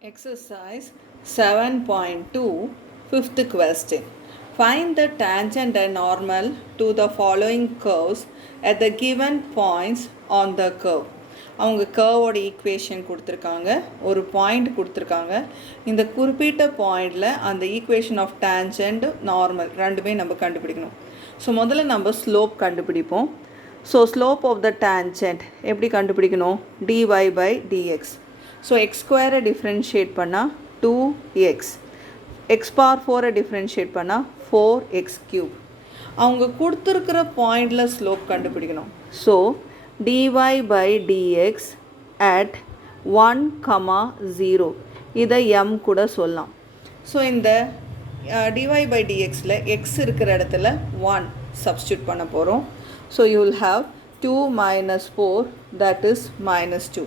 Exercise 7.2, fifth question. Find the tangent and normal to the following curves at the given points on the curve. அவங்க கர்வோட equation கொடுத்துருக்காங்க, ஒரு point கொடுத்துருக்காங்க. இந்த குறிப்பிட்ட பாயிண்டில் அந்த ஈக்குவேஷன் ஆஃப் டேஞ்சண்ட் நார்மல் ரெண்டுமே நம்ம கண்டுபிடிக்கணும். ஸோ முதல்ல நம்ம ஸ்லோப் கண்டுபிடிப்போம். So slope of the tangent எப்படி கண்டுபிடிக்கணும்? dy by dx. So x ஸ்கொயரை டிஃப்ரென்ஷியேட் பண்ணால் 2x, எக்ஸ் பவர் 4ஐ டிஃப்ரென்ஷியேட் பண்ணால் 4x3. அவங்க கொடுத்துருக்கிற பாயிண்டில் ஸ்லோப் கண்டுபிடிக்கணும். So dy by dx at 1, 0 இதை m கூட சொல்லலாம். ஸோ இந்த dy by dxல x இருக்கிற இடத்துல 1 சப்ஸ்டியூட் பண்ண போகிறோம். So you will have 2 minus 4 that is -2.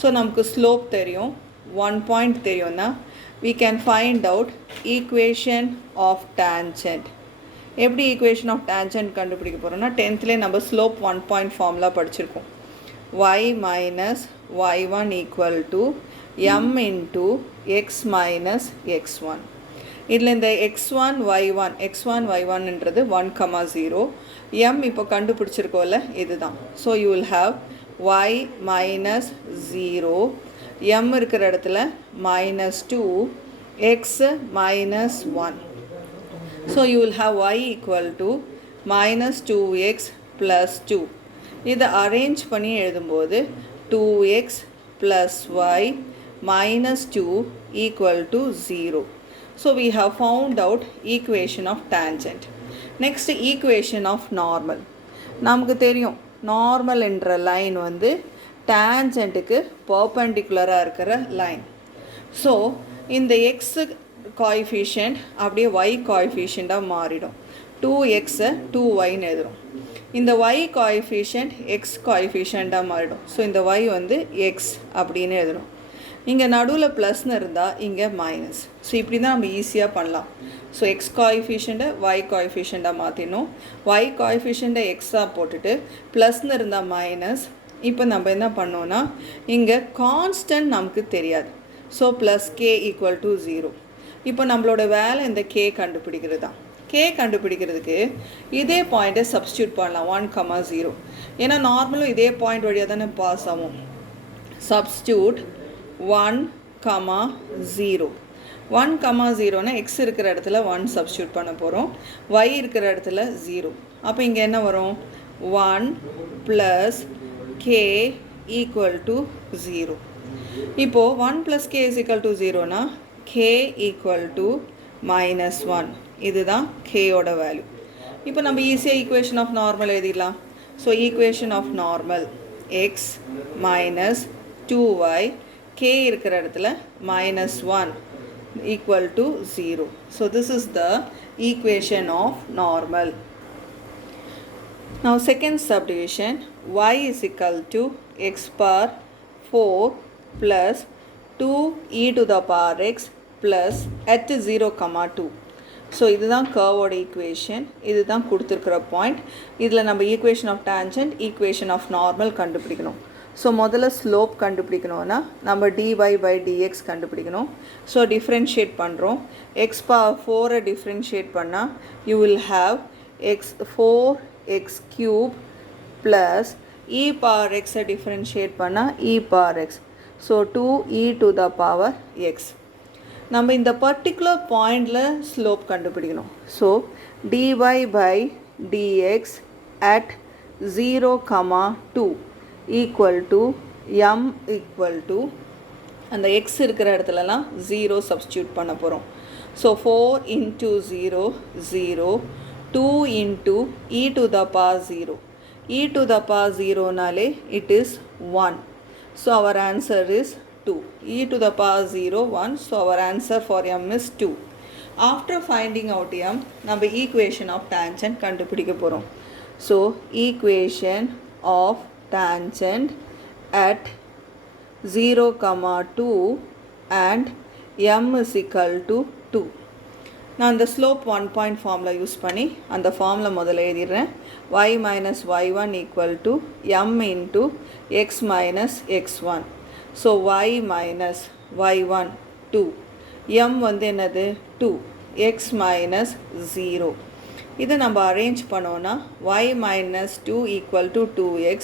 So நமக்கு ஸ்லோப் தெரியும், 1 பாயிண்ட் தெரியும்னா we can find out equation of tangent. எப்படி ஈக்குவேஷன் ஆஃப் டேஞ்சண்ட் கண்டுபிடிக்க போகிறோம்னா 10th நம்ம ஸ்லோப் 1 பாயிண்ட் ஃபார்முலா படிச்சிருக்கோம். y minus y1 equal to m into x minus x1. இதில் இந்த x1 y1ன்றது 1, 0, m இப்போ கண்டுபிடிச்சிருக்கோம்ல இதுதான். So you will have y minus 0, m இருக்கிற இடத்துல -2, x minus 1. So you will have y equal to -2x plus 2. இதை arrange பண்ணி எழுதும்போது 2x plus y minus 2 equal to 0. So we have found out equation of tangent. Next equation of normal. நமக்கு தெரியும் normal என்ற line வந்து டேஞ்சண்ட்டுக்கு பர்பெண்டிகுலராக இருக்கிற line. So இந்த X coefficient அப்படியே ஒய் கோஎஃபிஷியண்ட்டாக மாறிடும். 2xஐ 2yன்னு எழுதுகிறோம். இந்த ஒய் கோஎஃபிஷியன்ட் எக்ஸ் கோஎஃபிஷியண்ட்டாக மாறிடும். ஸோ இந்த ஒய் வந்து எக்ஸ் அப்படின்னு எழுதுகிறோம். இங்கே நடுவில் ப்ளஸ்ன்னு இருந்தால் இங்கே மைனஸ். ஸோ இப்படி தான் நம்ம ஈஸியாக பண்ணலாம். ஸோ எக்ஸ் கோஎஃபிஷியண்ட்டை ஒய் கோஎஃபிஷியண்ட்டாக மாற்றிடணும். ஒய் கோஎஃபிஷியண்ட்டை எக்ஸாக போட்டுட்டு ப்ளஸ்ன்னு இருந்தால் மைனஸ். இப்போ நம்ம என்ன பண்ணோன்னா இங்கே கான்ஸ்டன்ட் நமக்கு தெரியாது. So plus K equal to 0. இப்போ நம்மளோட வேலை இந்த கே கண்டுபிடிக்கிறது தான். கே கண்டுபிடிக்கிறதுக்கு இதே பாயிண்ட்டை சப்ஸ்டியூட் பண்ணலாம் 1, 0. ஏன்னா நார்மலும் இதே பாயிண்ட் வழியாக தானே பாஸ் ஆகும். சப்ஸ்டியூட் 1, 0. 1, 0னா எக்ஸ் இருக்கிற இடத்துல 1 சப்ஸ்டியூட் பண்ண போகிறோம், ஒய் இருக்கிற இடத்துல 0. அப்போ இங்கே என்ன வரும்? 1 + k ஈக்குவல் டு 0. இப்போது 1 + k is equal to 0னா k ஈக்குவல் டு -1. இதுதான் கேயோட வேல்யூ. இப்போ நம்ம ஈஸியாக ஈக்குவேஷன் ஆஃப் நார்மல் எழுதிடலாம். So equation of normal x minus 2y, k இருக்கிற இடத்துல -1 equal to 0. So this is the equation of normal. Now second subdivision, y is equal to x power 4 plus 2e to the power x plus at 0, 2. So இதுதான் கர்வோட equation, இதுதான் கொடுத்துருக்கிற point. இதில் நம்ம equation of tangent, equation of normal கண்டுபிடிக்கணும். So முதல்ல slope கண்டுபிடிக்கணும்னா நம்ம dy by dx கண்டுபிடிக்கணும். ஸோ டிஃப்ரென்ஷியேட் பண்ணுறோம். எக்ஸ் பவர் 4ஐ டிஃப்ரென்ஷியேட் பண்ணால் you will have 4x³ plus e power எக்ஸை டிஃப்ரென்ஷியேட் பண்ணால் e power x. So 2e to the power x. நம்ம இந்த பர்டிகுலர் பாயிண்டில் ஸ்லோப் கண்டுபிடிக்கணும். So dy by dx at 0, 2 equal to m equal to அந்த X இருக்கிற இடத்துலலாம் 0 சப்ஸ்டியூட் பண்ண போகிறோம். So 4 into 0, 0, 2 into e to the power 0. e to the power 0னாலே it is 1. So our answer is 2. e to the power 0, 1. So our answer for m is 2. After finding out m, நம்ம equation of tangent கண்டுபிடிக்க போகிறோம். So equation of tangent at 0, 2 and m is equal to 2. நான் இந்த slope 1 point formula use பண்ணி அந்த formula முதல்ல எழுதிடுறேன். y minus y1 equal to m into x minus x1. So y minus y1 2, m வந்து என்னது 2, x minus 0. இதை நம்ம arrange பண்ணோன்னா y minus 2 equal to 2x.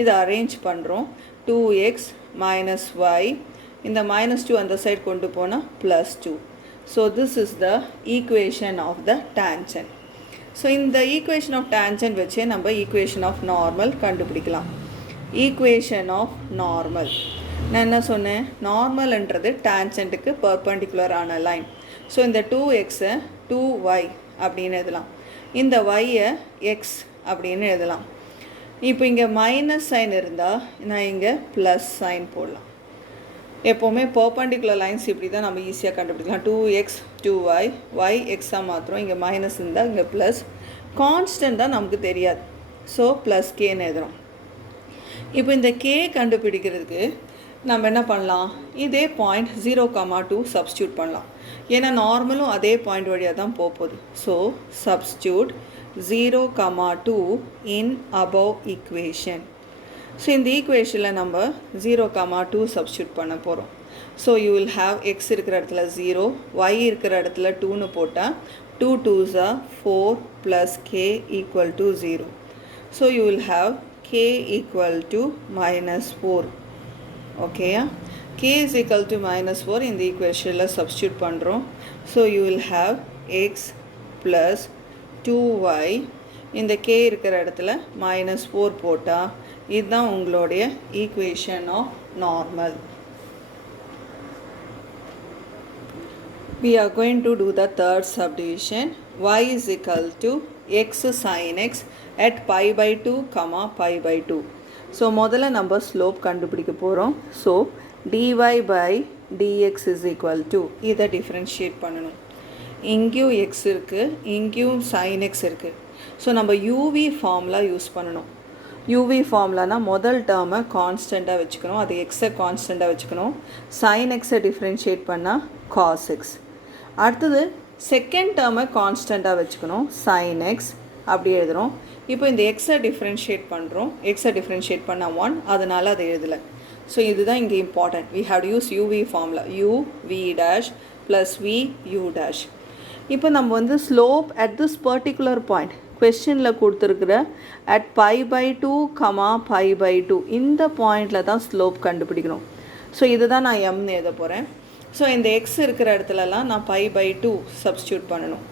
இதை அரேஞ்ச் பண்ணுறோம். 2x minus y, இந்த minus 2 அந்த சைடு கொண்டு போனால் plus 2. So this is the equation of the tangent. So இந்த equation of tangent வச்சே நம்ம equation of normal கண்டுபிடிக்கலாம். Equation of normal. நான் என்ன சொன்னேன், நார்மல்ன்றது டான்ஜென்ட்டுக்கு பர்பண்டிகுலரான லைன். ஸோ இந்த 2x 2y அப்படின்னு எழுதலாம், இந்த y-ஐ x அப்படின்னு எழுதலாம். இப்போ இங்கே மைனஸ் சைன் இருந்தால் நான் இங்கே ப்ளஸ் சைன் போடலாம். எப்போவுமே பர்பண்டிகுலர் லைன்ஸ் இப்படி தான் நம்ம ஈஸியாக கண்டுபிடிக்கலாம். 2x 2y, y எக்ஸாக மாத்திரம், இங்கே மைனஸ் இருந்தால் இங்கே ப்ளஸ். கான்ஸ்டன்ட் தான் நமக்கு தெரியாது, ஸோ ப்ளஸ் கேன்னு எழுதுகிறோம். இப்போ இந்த கே கண்டுபிடிக்கிறதுக்கு நம்ம என்ன பண்ணலாம், இதே பாயிண்ட் 0,2 சப்ஸ்டியூட் பண்ணலாம். ஏன்னா நார்மலும் அதே பாயிண்ட் வழியாக தான் போகுது. ஸோ சப்ஸ்டியூட் 0,2 இன் அபவ் ஈக்குவேஷன். ஸோ இந்த ஈக்குவேஷனில் நம்ம 0,2 சப்ஸ்டியூட் பண்ண போகிறோம். So you will have X இருக்கிற இடத்துல 0, y இருக்கிற இடத்துல 2ன்னு போட்டால் 2 2s are 4 plus k equal to 0. So you will have k equal to minus 4. Okay, k is equal to minus 4 in the equation substitute பண்றோம். So you will have x plus 2y, இந்த k இருக்கிற இடத்துல minus 4 போட்டா இதுதான் உங்களுடைய equation of normal. We are going to do the third subdivision. Y is equal to x sin x at pi by 2, pi by 2. So முதல்ல நம்ம slope கண்டுபிடிக்க போகிறோம். So dy by dx is equal to, இதை differentiate பண்ணணும். இங்கேயும் x இருக்குது, இங்கேயும் sin x இருக்குது. ஸோ நம்ம uv ஃபார்முலா யூஸ் பண்ணணும். uv ஃபார்முலானா முதல் டேர்மை கான்ஸ்டண்ட்டாக வச்சுக்கணும், அது எக்ஸை கான்ஸ்டண்ட்டாக வச்சுக்கணும். sin xை டிஃப்ரென்ஷியேட் பண்ணால் cos x. அடுத்தது செகண்ட் டேர்மை கான்ஸ்டண்ட்டாக வச்சுக்கணும், sin x அப்படி எழுதுகிறோம். இப்போ இந்த எக்ஸை டிஃப்ரென்ஷியேட் பண்ணுறோம், எக்ஸை டிஃப்ரென்ஷியேட் பண்ணால் 1, அதனால் அதை எழுதலை. ஸோ இதுதான் இங்கே important. We have to use UV formula, u v dash plus v u dash. இப்போ நம்ம வந்து slope at this particular point கொஸ்டினில் கொடுத்துருக்குற அட் pi by 2, pi by 2 இந்த பாயிண்டில் தான் ஸ்லோப் கண்டுபிடிக்கணும். ஸோ இதுதான் நான் mன்னு எழுத போகிறேன். ஸோ இந்த எக்ஸ் இருக்கிற இடத்துலலாம் நான் pi by 2 சப்ஸ்டியூட் பண்ணணும்.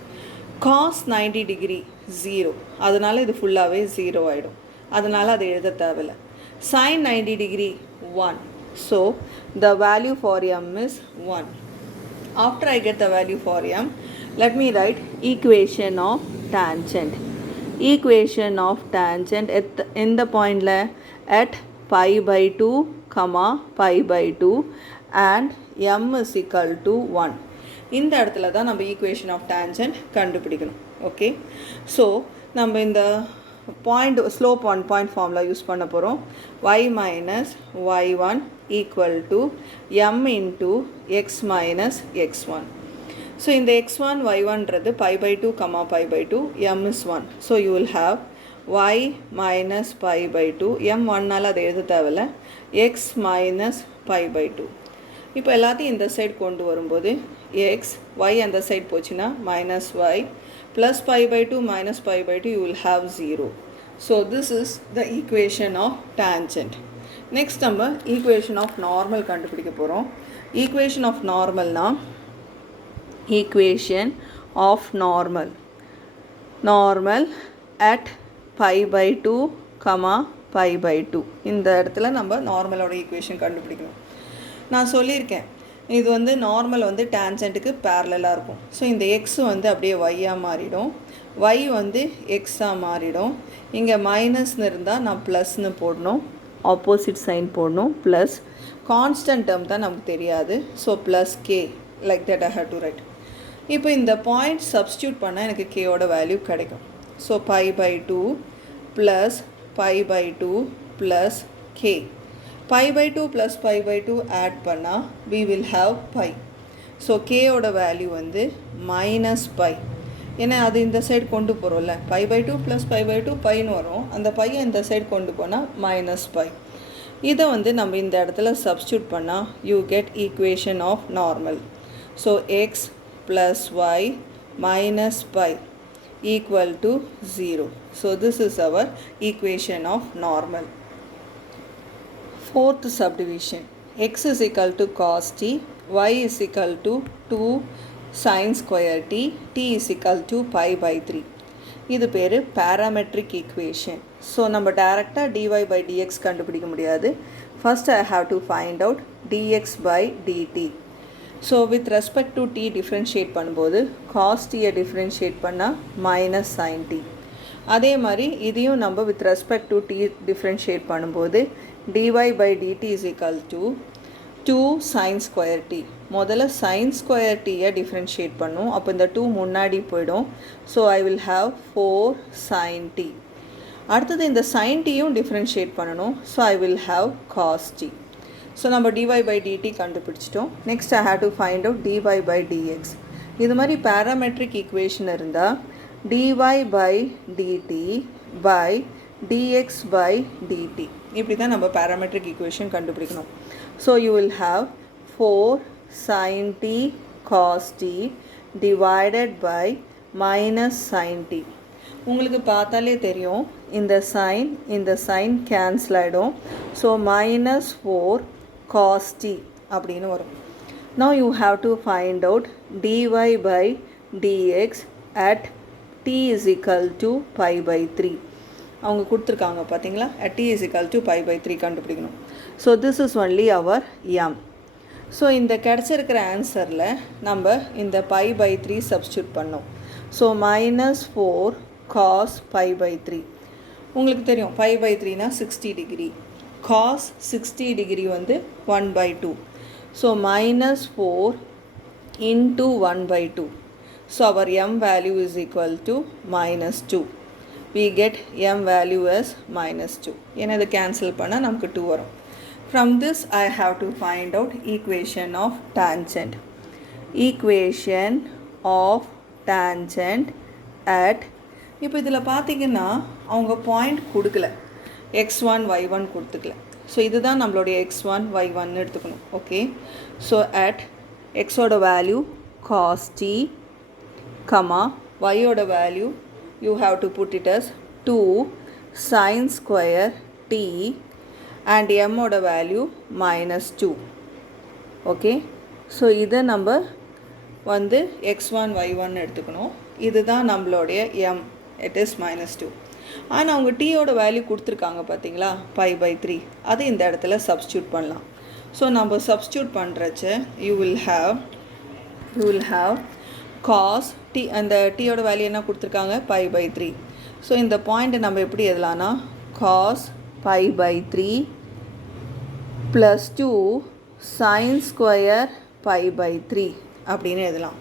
cos 90 degree 0, அதனால் இது ஃபுல்லாகவே 0 ஆகிடும், அதனால் அதை எழுத தேவையில்லை. sin 90 degree 1, so the value for m is 1. After I get the value for m, let me write equation of tangent. Equation of tangent in the point at pi by 2, pi by 2 and m is equal to 1. இந்த இடத்துல தான் நம்ம equation of tangent கண்டுபிடிக்கணும். Okay, so நம்ம இந்த point slope 1 point formula use பண்ண போகிறோம். y minus y1 equal to m into x minus x1. So இந்த x1 y1ன்றது pi by 2, pi by 2, m is 1. So you will have y minus pi by 2, m 1னால் அதை எழுத தேவையில்லை, x minus pi by 2. இப்போ எல்லாத்தையும் இந்த side கொண்டு வரும்போது x, y அந்த சைடு போச்சுன்னா minus y plus pi by 2 minus pi by 2, you will have 0. So this is the equation of tangent. Next நம்ம equation of normal கண்டுபிடிக்க போகிறோம். equation of normalனா equation of normal at pi by 2, pi by 2 இந்த இடத்துல நம்ம நார்மலோட equation கண்டுபிடிக்கணும். நான் சொல்லியிருக்கேன், இது வந்து நார்மல் வந்து டேன்ஜென்ட்டுக்கு பேரலாக இருக்கும். ஸோ இந்த எக்ஸ் வந்து அப்படியே ஒய்யாக மாறிடும், ஒய் வந்து எக்ஸாக மாறிடும். இங்கே மைனஸ்னு இருந்தால் நான் ப்ளஸ்னு போடணும், ஆப்போசிட் சைன் போடணும், ப்ளஸ் கான்ஸ்டன்ட் டேர்ம் தான் நமக்கு தெரியாது. So plus K, like that I have to right. இப்போ இந்த பாயிண்ட் சப்ஸ்டியூட் பண்ணால் எனக்கு கேயோட வேல்யூ கிடைக்கும். So pi by 2 plus pi by 2 plus K. pi by 2 plus pi by 2 add பண்ணா we will have pi. So k ஓட value வந்து minus pi. ஏன்னா அது இந்த சைடு கொண்டு போகிறோம்ல, pi by 2 plus pi by 2 பைன்னு வரும், அந்த பையை இந்த சைடு கொண்டு போனால் minus pi. இதை வந்து நம்ம இந்த இடத்துல சப்ஸ்டியூட் பண்ணால் you get equation of normal. So x plus y minus pi equal to 0. So this is our equation of normal. Fourth subdivision, x is equal to cos t, y is equal to 2 sin square t, t is equal to pi by 3. இது பேரு parametric equation. So நம்ம directா dy by dx கண்டுபிடிக்க முடியாது. First I have to find out dx by dt. So with respect to t differentiate பண்ணும்போது cos t differentiate பண்ணா minus sin t. அதே மாதிரி இதையும் நம்ம with respect to t differentiate பண்ணும்போது dy by dt is equal to 2 sin square t. முதல்ல sin square t differentiate பண்ணும். அப்போ இந்த 2 முன்னாடி போயிடும். So I will have 4 sin t. அடுத்தது இந்த sin tயும் differentiate பண்ணணும். So I will have cos t. So நம்ம dy by dt கண்டுபிடிச்சிட்டோம். Next I have to find out dy by dx. இது மாதிரி parametric equation இருந்தால் dy by dt by dx by dt. இப்படி தான் நம்ம parametric equation கண்டுபிடிக்கணும். So you will have 4 sin t cos t divided by minus sin t. உங்களுக்கு பார்த்தாலே தெரியும் இந்த sin cancel ஆகிடும். So minus 4 cos t அப்படின்னு வரும். Now you have to find out dy by dx at t is equal to pi by 3. அவங்க கொடுத்துருக்காங்க பார்த்தீங்களா, at t is equal to pi by 3 கண்டுபிடிக்கணும். So this is only our m. ஸோ இந்த கிடச்சிருக்கிற ஆன்சரில் நம்ம இந்த pi by 3 சப்ஸ்டியூட் பண்ணோம். So minus 4 cos pi by 3. உங்களுக்கு தெரியும் pi by 3னா 60 டிகிரி. cos 60 டிகிரி வந்து 1 by 2. So minus 4 into 1 by 2. So our m value is equal to minus 2. We get m value as minus 2. ஏன்னா இதை cancel பண்ணால் நமக்கு 2 வரும். From this I have to find out equation of tangent. Equation of tangent at, இப்போ இதில் பார்த்தீங்கன்னா அவங்க point கொடுக்கல, x1 y1 கொடுத்துக்கல. ஸோ இதுதான் நம்மளுடைய x1 y1 எடுத்துக்கணும். ஓகே, ஸோ at xோட வேல்யூ cos t, y ஓட value you have to put it as 2 sin square t and m ஓட வேல்யூ minus 2. ஓகே, ஸோ இதை நம்ம வந்து x1 y1 எடுத்துக்கணும். இதுதான் நம்மளுடைய m, it is minus 2. ஆனால் அவங்க t ஓட வேல்யூ கொடுத்துருக்காங்க பார்த்தீங்களா pi by 3, அது இந்த இடத்துல சப்ஸ்டியூட் பண்ணலாம். ஸோ நம்ம சப்ஸ்டியூட் பண்ணுறச்ச you will have cos t, அந்த t ஓட வேல்யூ என்ன கொடுத்துருக்காங்க pi by 3. ஸோ இந்த பாயிண்ட்டை நம்ம எப்படி எழுதலாம்னா cos pi by 3 plus 2 sin square pi by 3 அப்படின்னு எழுதலாம்.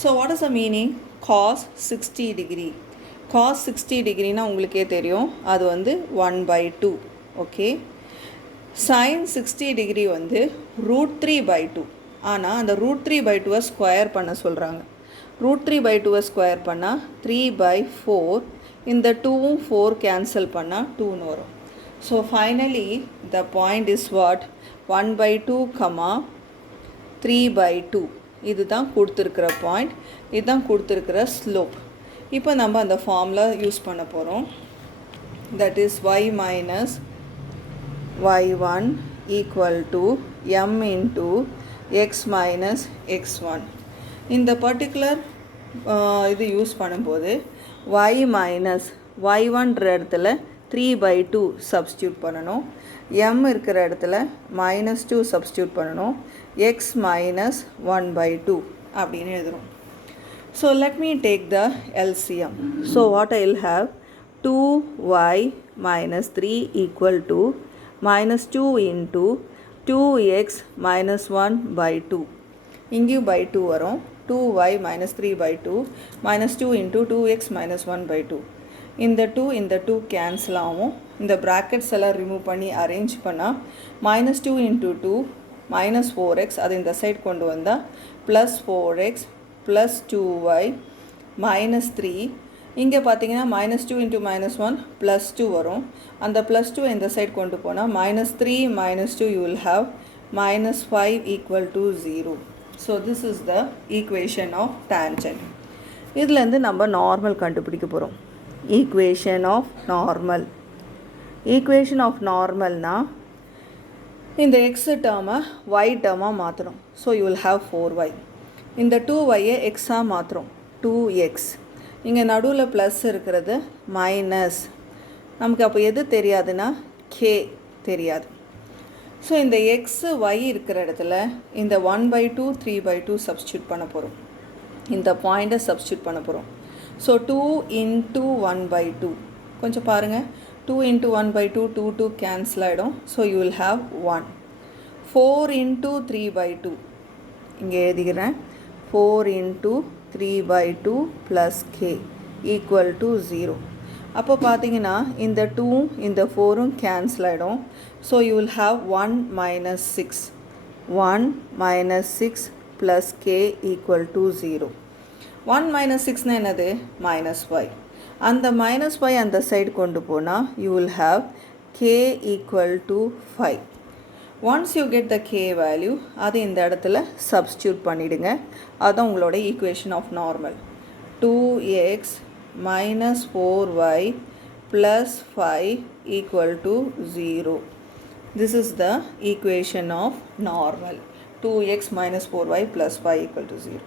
So what is the meaning cos 60 degree. cos 60 டிகிரினா உங்களுக்கே தெரியும் அது வந்து 1 by 2. ஓகே, sin 60 டிகிரி வந்து √3 by 2. ஆனால் அந்த √3 by 2 ஸ்கொயர் பண்ண சொல்கிறாங்க. √3 by 2 ஸ்கொயர் பண்ணால் 3 by 4. இந்த 2வும் 4 கேன்சல் பண்ணால் 2ன்னு வரும். So finally the point is what 1 by 2, 3 by 2. இதுதான் கொடுத்துருக்கிற பாயிண்ட், இதுதான் கொடுத்துருக்கிற ஸ்லோப். இப்போ நம்ம அந்த ஃபார்முலா யூஸ் பண்ண போகிறோம். That is y minus y1 equal to m into x minus x1. இந்த பர்டிகுலர் இது யூஸ் பண்ணும்போது y minus y1ன்ற இடத்துல 3 by 2 சப்ஸ்டியூட் பண்ணணும், m இருக்கிற இடத்துல minus 2 சப்ஸ்டியூட் பண்ணணும், x minus 1 by 2 அப்படின்னு எழுதுறோம். So let me take the LCM. So what I will have 2y minus 3 equal to minus 2 into 2x minus 1 by 2. இங்கேயும் by 2 வரும். 2y minus 3 by 2 minus 2 into 2x minus 1 by 2. இந்த 2 cancel ஆகும். இந்த brackets எல்லாம் remove பண்ணி arrange பண்ணால் minus 2 into 2 minus 4x, அது இந்த சைட் கொண்டு வந்தால் plus 4x plus 2y minus 3. இங்கே பார்த்தீங்கன்னா -2 × -1 +2 வரும். அந்த +2 இந்த சைட் கொண்டு போனால் -3 -2 you will have -5 = 0. So this is the equation of tangent. இதுலேருந்து நம்ம நார்மல் கண்டுபிடிக்க போகிறோம். Equation of normal. Equation of நார்மல்னா இந்த எக்ஸ் டேர்மை ஒய் டேர்மாக மாற்றணும். So you will have 4y. இந்த 2yயை எக்ஸாக மாற்றுறோம். 2x. இங்கே நடுவில் ப்ளஸ் இருக்கிறது மைனஸ். நமக்கு அப்போ எது தெரியாதுன்னா k தெரியாது. ஸோ இந்த எக்ஸ் ஒய் இருக்கிற இடத்துல இந்த 1/2 3/2 சப்ஸ்டியூட் பண்ண போகிறோம். இந்த பாயிண்ட்டை சப்ஸ்டியூட் பண்ண போகிறோம். ஸோ 2 × 1/2 கொஞ்சம் பாருங்கள். 2 × 1/2 2 கேன்சல் ஆகிடும். So you will have 1. 4 × 3/2 இங்கே எழுதிக்கிறேன். 4 × 3/2 + k = 0. அப்போ பார்த்தீங்கன்னா இந்த 2 இந்த 4ம் கேன்சல் ஆகிடும். So you will have 1 - 6. 1 - 6 + k = 0. 1 - 6 என்னது? -5. அந்த -5 அந்த சைடு கொண்டு போனால் you will have k = 5. Once you get the k value, அது இந்த இடத்துல substitute பண்ணிடுங்க. அதுதான் உங்களோட equation of normal. 2x - 4y + 5 = 0. This is the equation of normal. 2x - 4y + 5 = 0.